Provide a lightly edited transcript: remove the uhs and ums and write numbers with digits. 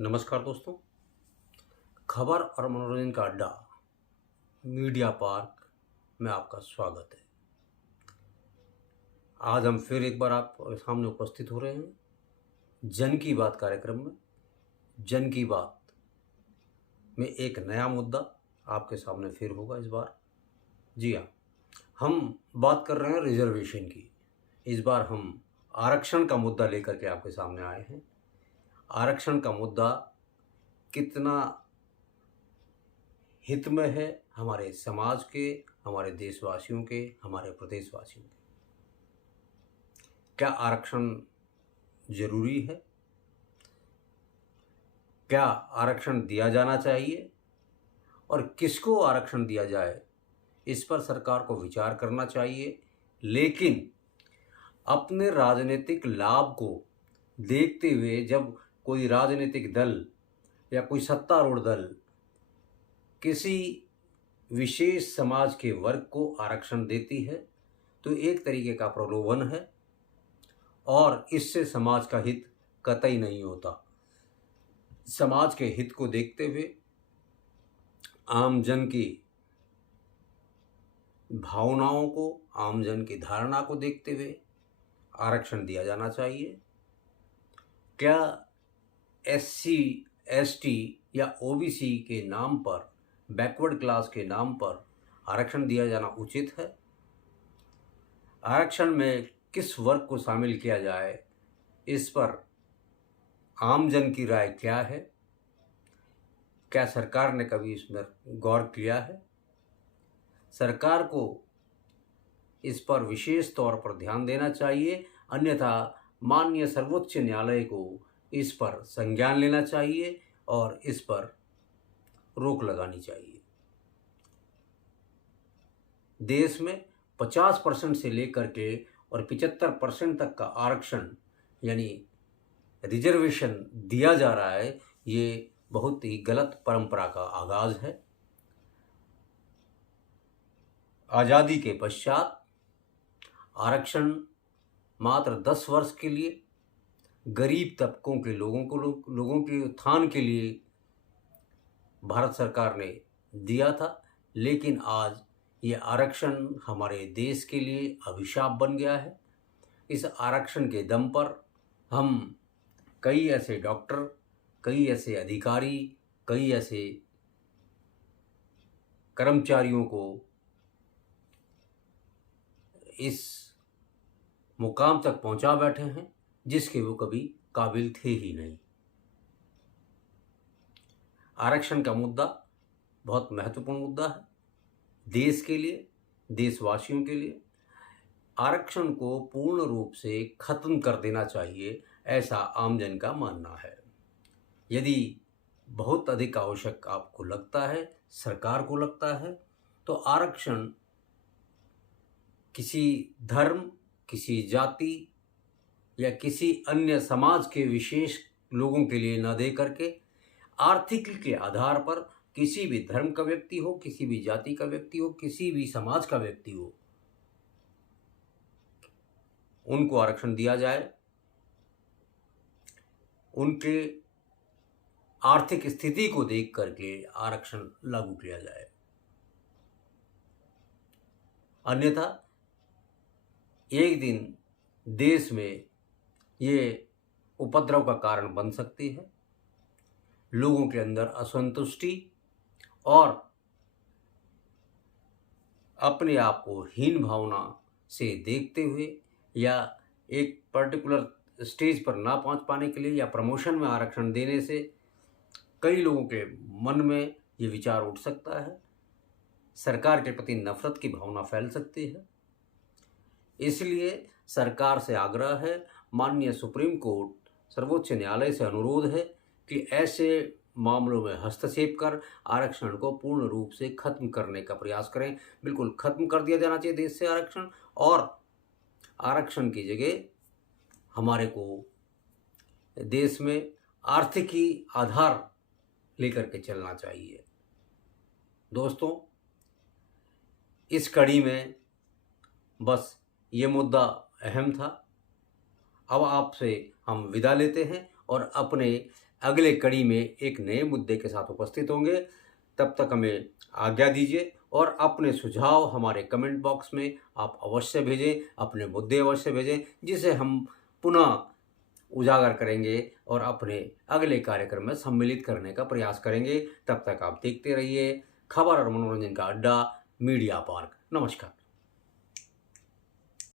नमस्कार दोस्तों। खबर और मनोरंजन का अड्डा मीडिया पार्क में आपका स्वागत है। आज हम फिर एक बार आप सामने उपस्थित हो रहे हैं जन की बात कार्यक्रम में। जन की बात में एक नया मुद्दा आपके सामने फिर होगा इस बार। जी हाँ, हम बात कर रहे हैं रिजर्वेशन की। इस बार हम आरक्षण का मुद्दा लेकर के आपके सामने आए हैं। आरक्षण का मुद्दा कितना हित में है हमारे समाज के, हमारे देशवासियों के, हमारे प्रदेशवासियों के। क्या आरक्षण जरूरी है? क्या आरक्षण दिया जाना चाहिए और किसको आरक्षण दिया जाए, इस पर सरकार को विचार करना चाहिए। लेकिन अपने राजनीतिक लाभ को देखते हुए जब कोई राजनीतिक दल या कोई सत्तारूढ़ दल किसी विशेष समाज के वर्ग को आरक्षण देती है तो एक तरीके का प्रलोभन है और इससे समाज का हित कतई नहीं होता। समाज के हित को देखते हुए, आम जन की भावनाओं को, आम जन की धारणा को देखते हुए आरक्षण दिया जाना चाहिए। क्या SC, ST या OBC के नाम पर, बैकवर्ड क्लास के नाम पर आरक्षण दिया जाना उचित है? आरक्षण में किस वर्ग को शामिल किया जाए, इस पर आम जन की राय क्या है? क्या सरकार ने कभी इसमें गौर किया है? सरकार को इस पर विशेष तौर पर ध्यान देना चाहिए, अन्यथा माननीय सर्वोच्च न्यायालय को इस पर संज्ञान लेना चाहिए और इस पर रोक लगानी चाहिए। देश में 50% से लेकर के और 75% तक का आरक्षण यानी रिजर्वेशन दिया जा रहा है, ये बहुत ही गलत परंपरा का आगाज है। आज़ादी के पश्चात आरक्षण मात्र 10 वर्ष के लिए गरीब तबकों के लोगों के उत्थान के लिए भारत सरकार ने दिया था, लेकिन आज ये आरक्षण हमारे देश के लिए अभिशाप बन गया है। इस आरक्षण के दम पर हम कई ऐसे डॉक्टर, कई ऐसे अधिकारी, कई ऐसे कर्मचारियों को इस मुकाम तक पहुंचा बैठे हैं जिसके वो कभी काबिल थे ही नहीं। आरक्षण का मुद्दा बहुत महत्वपूर्ण मुद्दा है देश के लिए, देशवासियों के लिए। आरक्षण को पूर्ण रूप से खत्म कर देना चाहिए, ऐसा आमजन का मानना है। यदि बहुत अधिक आवश्यक आपको लगता है, सरकार को लगता है, तो आरक्षण किसी धर्म, किसी जाति या किसी अन्य समाज के विशेष लोगों के लिए न दे करके आर्थिक के आधार पर किसी भी धर्म का व्यक्ति हो, किसी भी जाति का व्यक्ति हो, किसी भी समाज का व्यक्ति हो, उनको आरक्षण दिया जाए। उनके आर्थिक स्थिति को देख करके आरक्षण लागू किया जाए, अन्यथा एक दिन देश में ये उपद्रव का कारण बन सकती है। लोगों के अंदर असंतुष्टि और अपने आप को हीन भावना से देखते हुए या एक पर्टिकुलर स्टेज पर ना पहुंच पाने के लिए या प्रमोशन में आरक्षण देने से कई लोगों के मन में ये विचार उठ सकता है। सरकार के प्रति नफरत की भावना फैल सकती है। इसलिए सरकार से आग्रह है, माननीय सुप्रीम कोर्ट, सर्वोच्च न्यायालय से अनुरोध है कि ऐसे मामलों में हस्तक्षेप कर आरक्षण को पूर्ण रूप से खत्म करने का प्रयास करें। बिल्कुल खत्म कर दिया जाना चाहिए देश से आरक्षण, और आरक्षण की जगह हमारे को देश में आर्थिक ही आधार लेकर के चलना चाहिए। दोस्तों, इस कड़ी में बस ये मुद्दा अहम था। अब आपसे हम विदा लेते हैं और अपने अगले कड़ी में एक नए मुद्दे के साथ उपस्थित होंगे। तब तक हमें आज्ञा दीजिए और अपने सुझाव हमारे कमेंट बॉक्स में आप अवश्य भेजें, अपने मुद्दे अवश्य भेजें, जिसे हम पुनः उजागर करेंगे और अपने अगले कार्यक्रम में सम्मिलित करने का प्रयास करेंगे। तब तक आप देखते रहिए खबर और मनोरंजन का अड्डा मीडिया पार्क। नमस्कार।